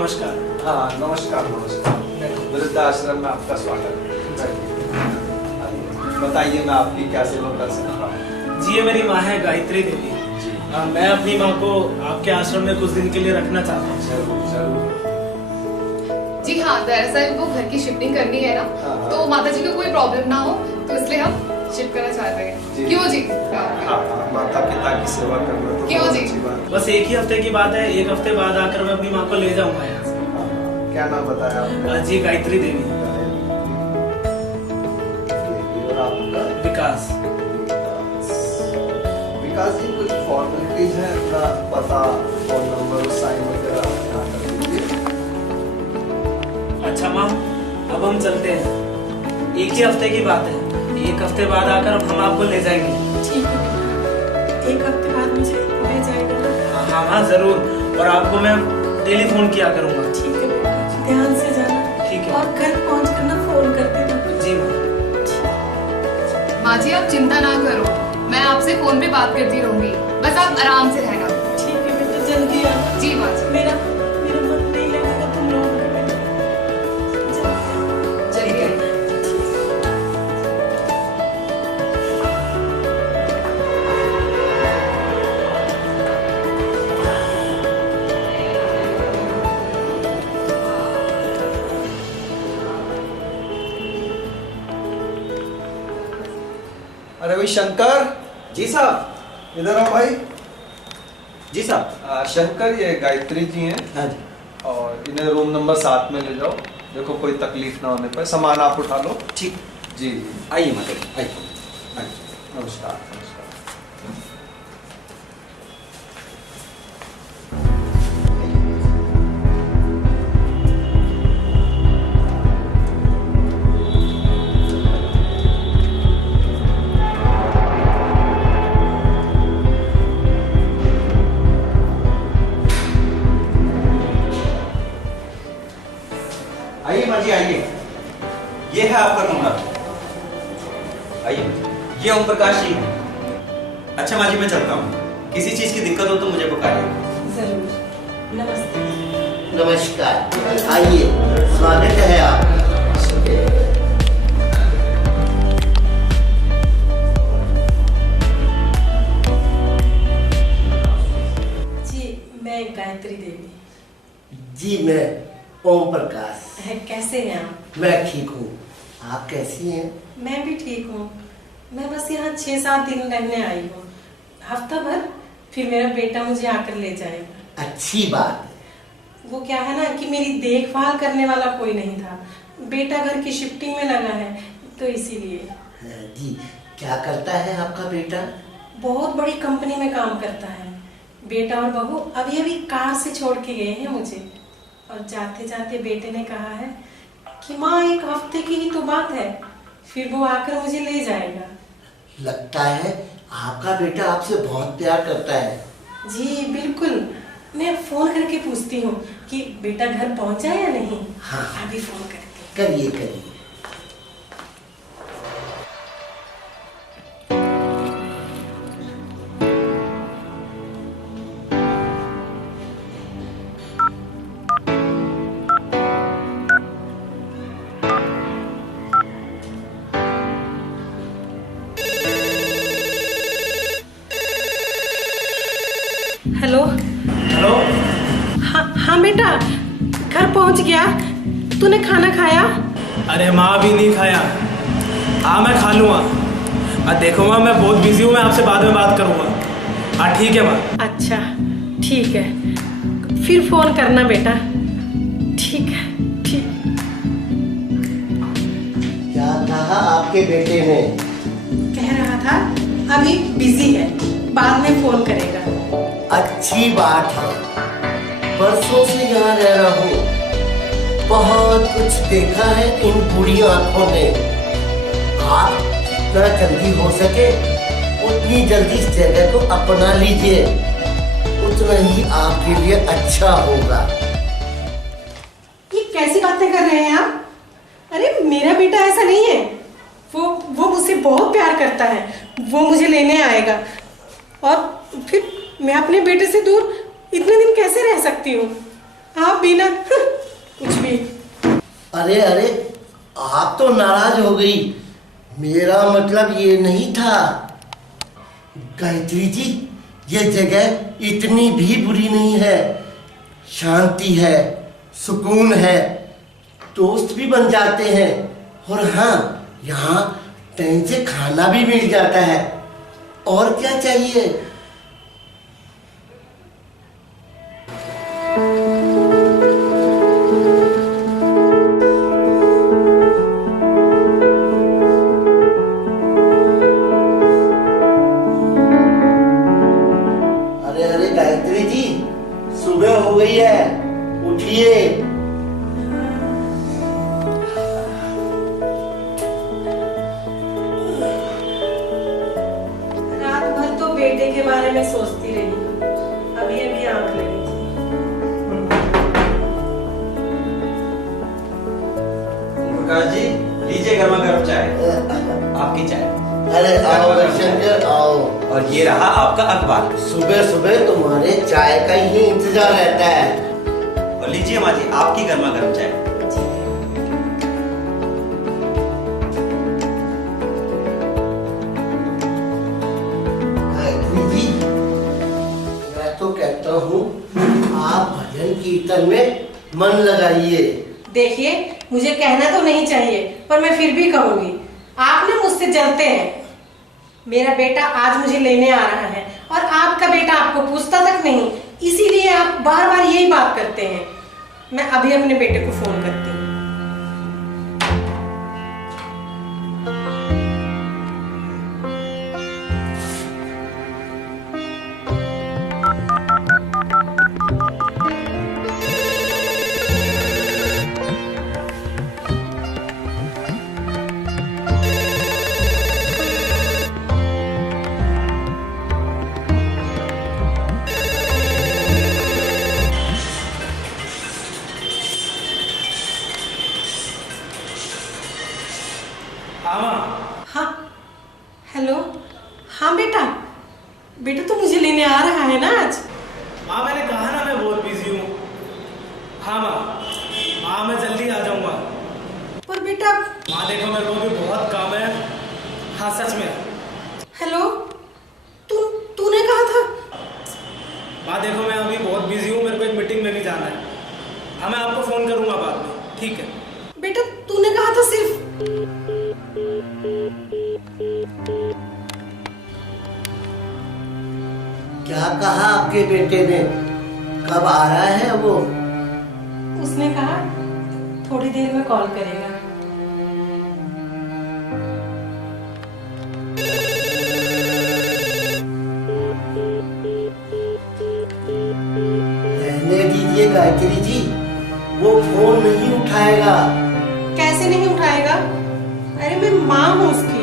नमस्कार। हाँ नमस्कार नमस्कार। वृद्धाश्रम में आपका स्वागत है। बताइए मैं आपकी क्या सेवा कर सकता हूँ? जी ये मेरी माँ है गायत्री देवी जी। मैं अपनी माँ को आपके आश्रम में कुछ दिन के लिए रखना चाहता हूँ। जरूर जरूर। जी हाँ, दरअसल वो घर की शिफ्टिंग करनी है ना, तो माता जी को कोई प्रॉब्लम ना हो तो इसलिए हम शिफ्ट करना चाहते हैं। क्यों जी? हाँ माता पिता की सेवा करना तो क्यों बहुत जी? अच्छी बात है। बस एक ही हफ्ते की बात है, एक हफ्ते बाद आकर मैं अपनी माँ को ले जाऊंगा यहाँ से। क्या नाम बताया आपने? जी गायत्री देवी। और आपका? विकास। विकास जी कुछ फॉर्मेलिटीज है, अपना पता फोन नंबर साइन वगैरह यहाँ कर दीजिए। अच्छा माँ अब हम चलते हैं, एक ही हफ्ते की बात है, एक हफ्ते बाद आकर हम आपको ले जाएंगे। ठीक है, एक हफ्ते बाद मुझे ले जाएगा ना? हाँ हाँ जरूर, और आपको मैं टेलीफोन किया करूँगा। ठीक है बेटा, ध्यान से जाना। ठीक है। और घर पहुंच कर ना फोन कर देना। जी माँ। माँ जी आप चिंता ना करो, मैं आपसे फोन पे बात करती रहूंगी, बस आप आराम से रहना। ठीक है बेटा, जल्दी आना। जी माँ जी। मेरा मन नहीं लगेगा तुम लोगों के बिना। जल्दी आइए। अरे भाई शंकर, जी साहब। इधर आओ भाई। जी साहब। शंकर ये गायत्री जी हैं हाँ जी। और इन्हें रूम नंबर 7 में ले जाओ। देखो कोई तकलीफ ना होने पर सामान आप उठा लो। ठीक। जी जी। आइए माता जी, आइए। नमस्कार नमस्कार। आइए माँ जी, आइए। ये है आपका कमरा। आइए, ये ओम प्रकाश जी है। अच्छा माँ जी मैं चलता हूँ, किसी चीज की दिक्कत हो तो मुझे पुकारिए। जरूर। नमस्ते। नमस्कार, आइए, स्वागत है आपका। जी मैं गायत्री देवी। जी मैं ओम प्रकाश। कैसे हैं आप? मैं ठीक हूँ, आप कैसी हैं? मैं भी ठीक हूँ। मैं बस यहाँ 6-7 दिन रहने आई हूँ, हफ्ता भर, फिर मेरा बेटा मुझे आकर ले जाएगा। अच्छी बात है। वो क्या है ना कि मेरी देखभाल करने वाला कोई नहीं था, बेटा घर की शिफ्टिंग में लगा है तो इसीलिए। जी, क्या करता है आपका बेटा? बहुत बड़ी कंपनी में काम करता है। बेटा और बहू अभी अभी कार से छोड़ के गए हैं मुझे, और जाते जाते बेटे ने कहा है कि माँ एक हफ्ते की ही तो बात है, फिर वो आकर मुझे ले जाएगा। लगता है आपका बेटा आपसे बहुत प्यार करता है। जी बिल्कुल, मैं फोन करके पूछती हूँ कि बेटा घर पहुँचा या नहीं। हाँ। अभी फोन करके। करिए करिए। हेलो। हेलो। हाँ बेटा, घर पहुँच गया। तूने खाना खाया? अरे माँ अभी नहीं खाया। हाँ मैं खा लूँगा। देखो माँ मैं बहुत बिजी हूँ, मैं आपसे बाद में बात करूँगा। हाँ ठीक है माँ। अच्छा ठीक है, फिर फोन करना बेटा। ठीक है, ठीक। क्या कहा आपके बेटे ने? कह रहा था अभी बिजी है, बाद में फोन करेगा। अच्छी बात है, बरसों से यहाँ रह रहा हूँ, बहुत कुछ देखा है इन बुरी आंखों ने। आप जितना जल्दी हो सके उतनी जल्दी इस जगह को अपना लीजिए, उतना ही आपके लिए अच्छा होगा। ये कैसी बातें कर रहे हैं आप? अरे मेरा बेटा ऐसा नहीं है, वो मुझसे बहुत प्यार करता है, वो मुझे लेने आएगा, और फिर मैं अपने बेटे से दूर इतने दिन कैसे रह सकती हूँ? आप भी ना कुछ भी। अरे अरे, आप तो नाराज हो गई, मेरा मतलब ये नहीं था। गायत्री जी, ये जगह इतनी भी बुरी नहीं है, शांति है, सुकून है, दोस्त भी बन जाते हैं, और हाँ, यहाँ टाइम से खाना भी मिल जाता है। और क्या चाहिए? अरे अरे गायत्री जी, सुबह हो गई है, उठिए। रात भर तो बेटे के बारे में सोचती रही, अभी अभी आंख लगी थी। प्रकाश जी, लीजिए गर्मा गर्म चाय, आपकी चाय। अरे आओ शंकर, आओ। और ये रहा आपका अखबार। सुबह सुबह तुम्हारे चाय का ही इंतजार रहता है। और लीजिए माँ जी, आपकी गर्मा गर्म चाय। गायत्री जी, मैं तो कहता हूँ आप भजन कीर्तन में मन लगाइए। देखिए, मुझे कहना तो नहीं चाहिए, पर मैं फिर भी कहूंगी, आप ना मुझसे जलते हैं। मेरा बेटा आज मुझे लेने आ रहा है और आपका बेटा आपको पूछता तक नहीं, इसीलिए आप बार बार यही बात करते हैं। मैं अभी अपने बेटे को फोन करती हूँ। हाँ माँ। हाँ, हेलो। हाँ बेटा, बेटा तो मुझे लेने आ रहा है ना आज? माँ मैंने कहा ना मैं बहुत बिजी हूँ। हाँ माँ, माँ मैं जल्दी आ जाऊँगा। पर बेटा। माँ देखो मेरे को भी बहुत काम है। हाँ सच में। हेलो, तूने कहा था? माँ देखो मैं अभी बहुत बिजी हूँ, मेरे को एक मीटिंग में भी जाना है। हाँ मैं आपको फोन करूँगा बाद में, ठीक है? बेटा तूने कहा था सिर्फ। क्या कहा आपके बेटे ने? कब आ रहा है वो? उसने कहा थोड़ी देर में कॉल करेगा। रहने दीजिए गायत्री जी, वो फोन नहीं उठाएगा। कैसे नहीं उठाएगा? अरे मैं माँ हूँ उसकी।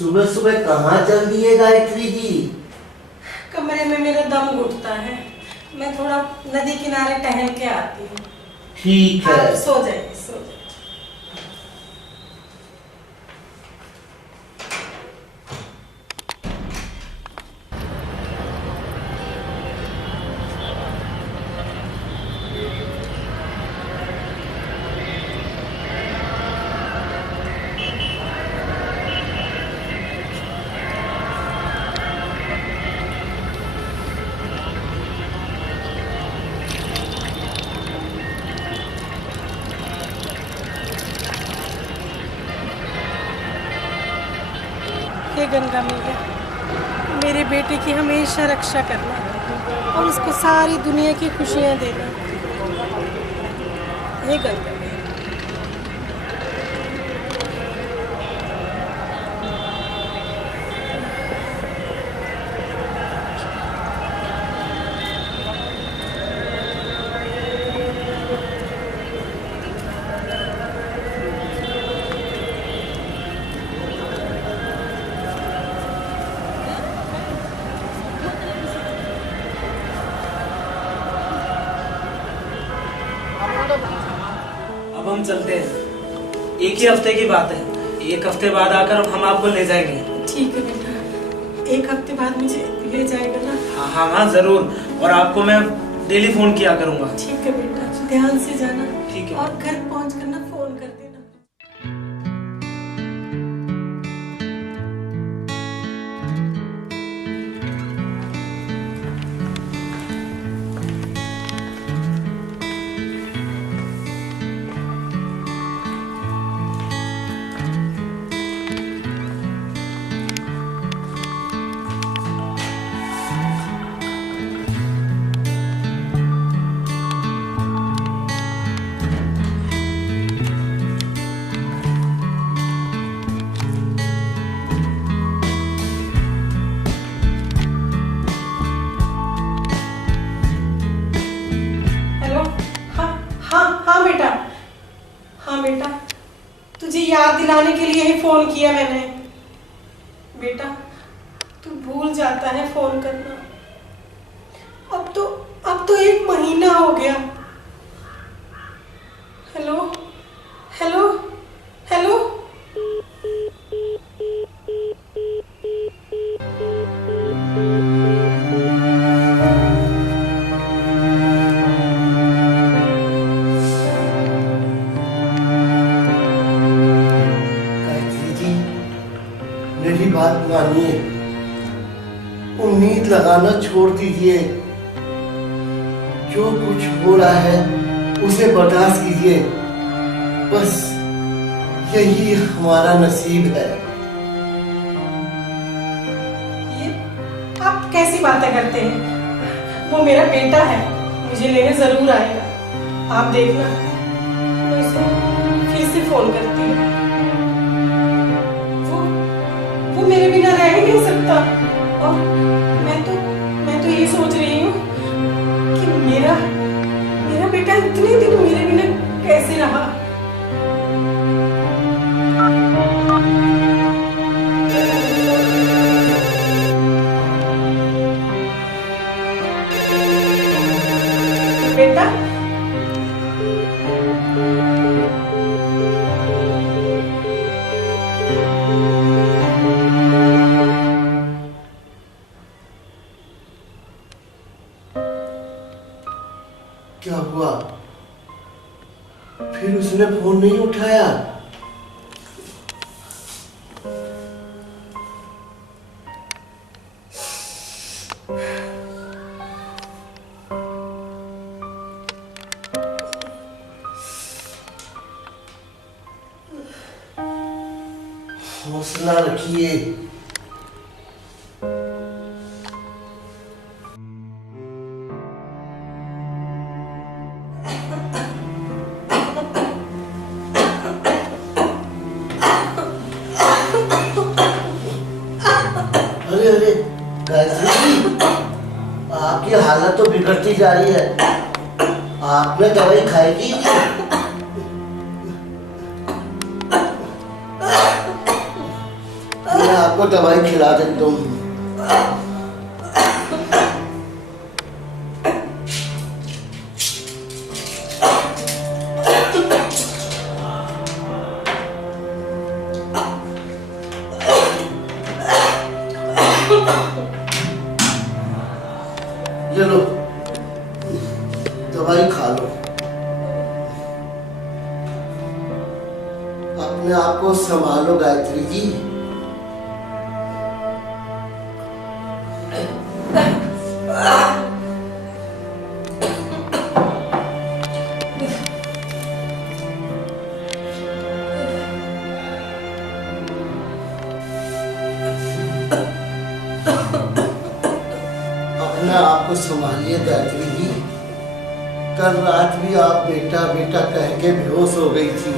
सुबह सुबह कहाँ चल दिए गायत्री जी? कमरे में मेरा दम घुटता है, मैं थोड़ा नदी किनारे टहल के आती हूँ। ठीक है। आप सो जाइए, सो जाइए। गंगा मैया मेरे बेटे की हमेशा रक्षा करना और उसको सारी दुनिया की खुशियाँ देना। हे गंगा मैया। अब हम चलते हैं, एक ही हफ्ते की बात है, 1 हफ्ते बाद आकर हम आपको ले जाएंगे। ठीक है बेटा, 1 हफ्ते बाद मुझे ले जाएगा ना? हाँ हाँ हाँ जरूर, और आपको मैं डेली फोन किया करूँगा। ठीक है बेटा, ध्यान से जाना। ठीक है। और घर पहुँच कर ना फोन कर देना। हाँ बेटा, तुझे याद दिलाने के लिए ही फोन किया मैंने। बेटा तू भूल जाता है फोन करना। अब तो 1 महीना हो गया। Hello hello hello. मेरी बात मानिए, उम्मीद लगाना छोड़ दीजिए। जो कुछ हो रहा है उसे बर्दाश्त कीजिए, बस यही हमारा नसीब है। ये आप कैसी बातें करते हैं? वो मेरा बेटा है, मुझे लेने जरूर आएगा। आप देखना, मैं उसे फिर से फोन करती हूँ। वो मेरे बिना रह ही नहीं सकता। और मैं तो ये सोच रही हूँ कि मेरा बेटा इतने दिन मेरे बिना कैसे रहा। बेटा क्या हुआ? फिर उसने फोन नहीं उठाया? हौसला रखिए। अरे गायत्री जी, आपकी हालत तो बिगड़ती जा रही है। आपने दवाई खाई थी? मैं आपको दवाई खिला देता हूँ। ये लो, दवाई खा लो। अपने आप को संभालो गायत्री जी। को संभालिए गायत्री जी। कल रात भी आप बेटा बेटा कह के बेहोश हो गई थी।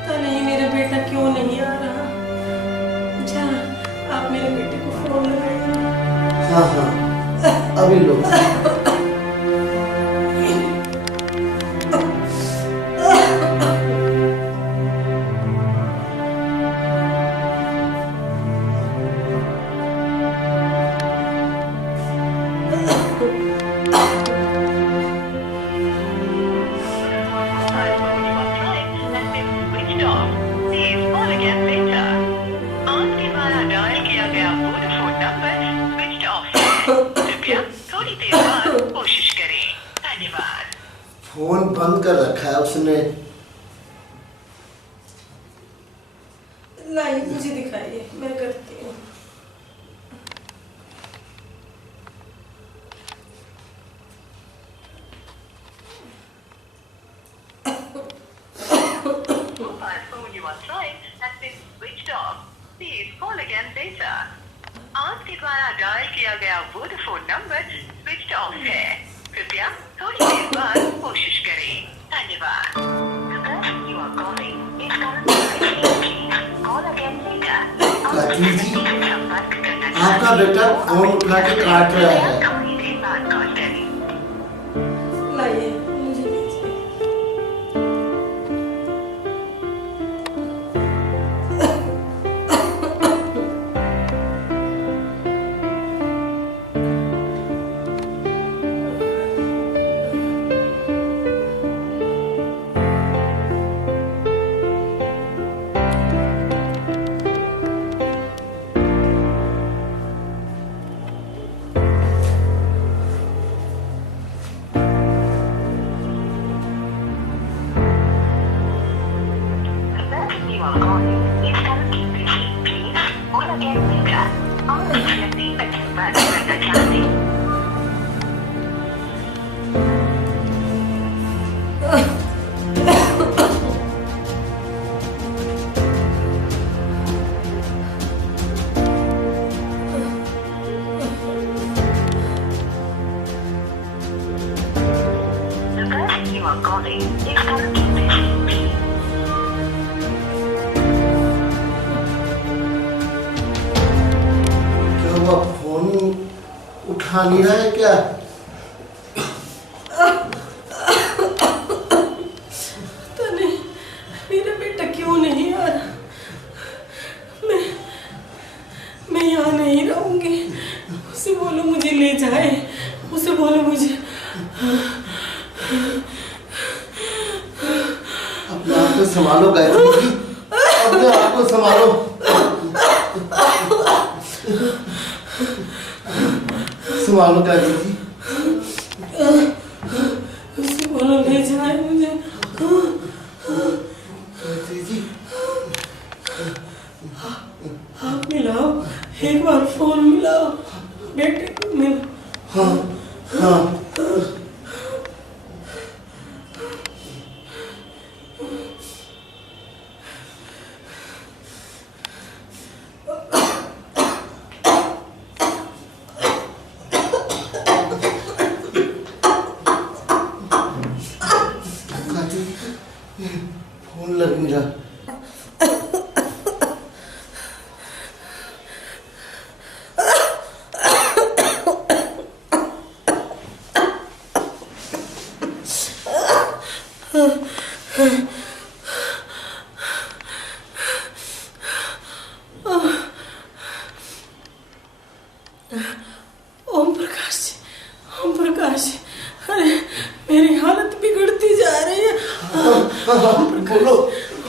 पता नहीं मेरा बेटा क्यों नहीं आ रहा। अच्छा, आप मेरे बेटे को फोन लगाइए। हाँ हाँ, अभी लो। फोन बंद कर रखा है उसने। लाइए मुझे दिखाइए, मैं करती हूँ। आपके द्वारा डायल किया गया वोडाफोन नंबर स्विच ऑफ है। कृपया थोड़ी देर बाद कोशिश करें। धन्यवाद। गायत्री जी, आपका बेटा फोन उठा के काट रहा है। लाइए मुझे दीजिए। वो फोन उठा नहीं रहा है क्या? पता नहीं मेरा बेटा क्यों नहीं आ रहा। मैं यहाँ नहीं रहूंगी। उसे बोलो मुझे ले जाए, उसे बोलो मुझे। अपने आप को संभालो गायत्री जी, अपने आप को संभालो। संभालो गायत्री जी। उसे बोलो ले जाए मुझे। गायत्री जी, आप मिलाओ, एक बार फोन मिलाओ, बेटे को मिलाओ। हाँ हाँ। फोन लग नहीं रहा। ओम प्रकाश जी, ओम प्रकाश जी, अरे मेरी हालत बिगड़ती जा रही है। बोलो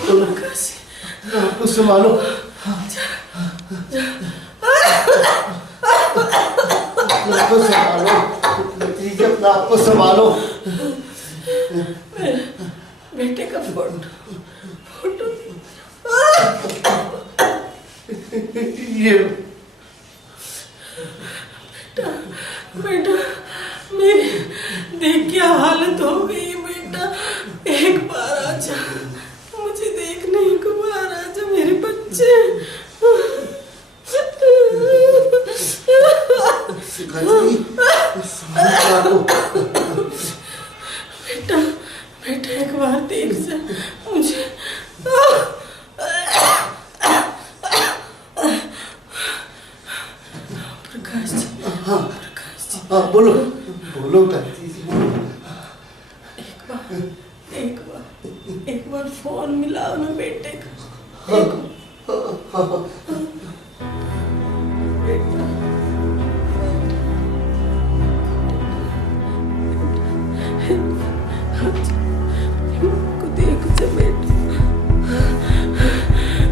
बोलो, प्रकाश जी, आपको संभालो। आपको संभालो गायत्री जी, अपने आप को संभालो। बेटे का फोटो ये बेटा मेरी देख क्या हालत हो गई है। बेटा एक बार आजा, मुझे देखने एक बार आजा मेरे बच्चे। गायत्री बेटा बेटा एक बार देख से मुझे प्रकाश जी। हाँ प्रकाश जी हाँ बोलो बोलो गायत्री जी बोलो। एक बार फोन मिलाओ ना बेटे को। हाँ, हाँ, हाँ। को देख जा बेटा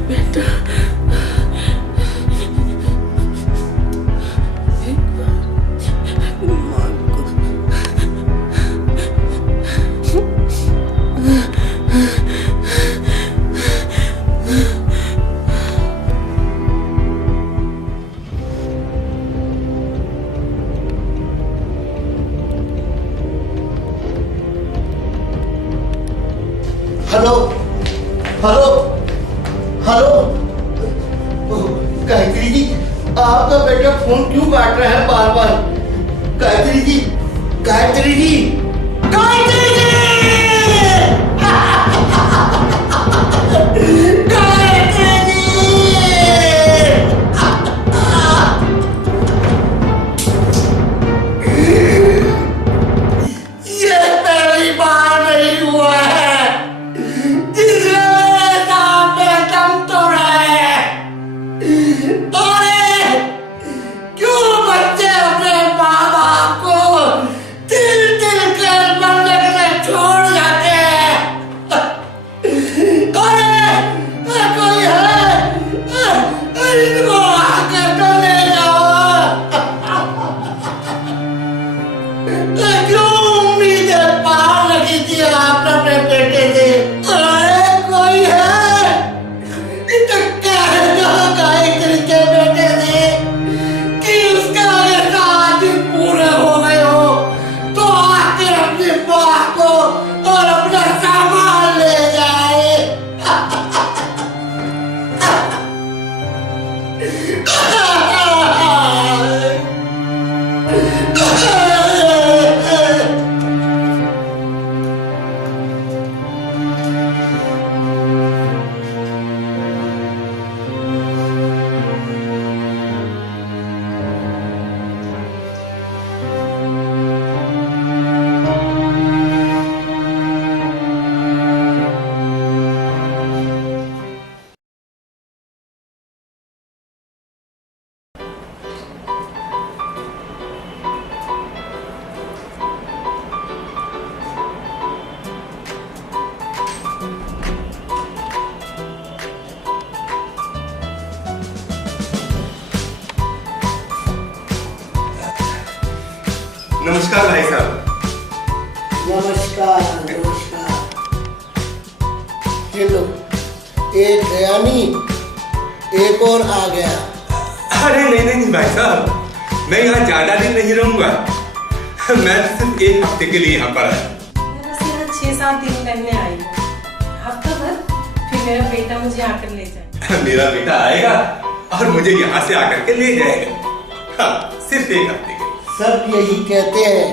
बेटा एक बार माँ को hello hello hello Gayatri ji आपका बेटा फोन क्यों काट रहा है बार बार? गायत्री जी गायत्री जी गायत्री जी गायत्री जी ये पहली बार नहीं हुआ है नमस्कार भाई साहब। नमस्कार नमस्कार। हेलो एक गया नहीं एक और आ गया। अरे नहीं नहीं भाई साहब, मैं यहाँ ज्यादा दिन नहीं रहूंगा। मैं सिर्फ एक हफ्ते के लिए यहाँ पर आया। बस यहाँ 6-7 दिन रहने आई हूँ, हफ्ता भर, फिर मेरा बेटा मुझे आकर ले जाए। मेरा बेटा आएगा और मुझे यहाँ से आकर के ले जाएगा। हाँ, सिर्फ एक हफ्ते के। सब यही कहते हैं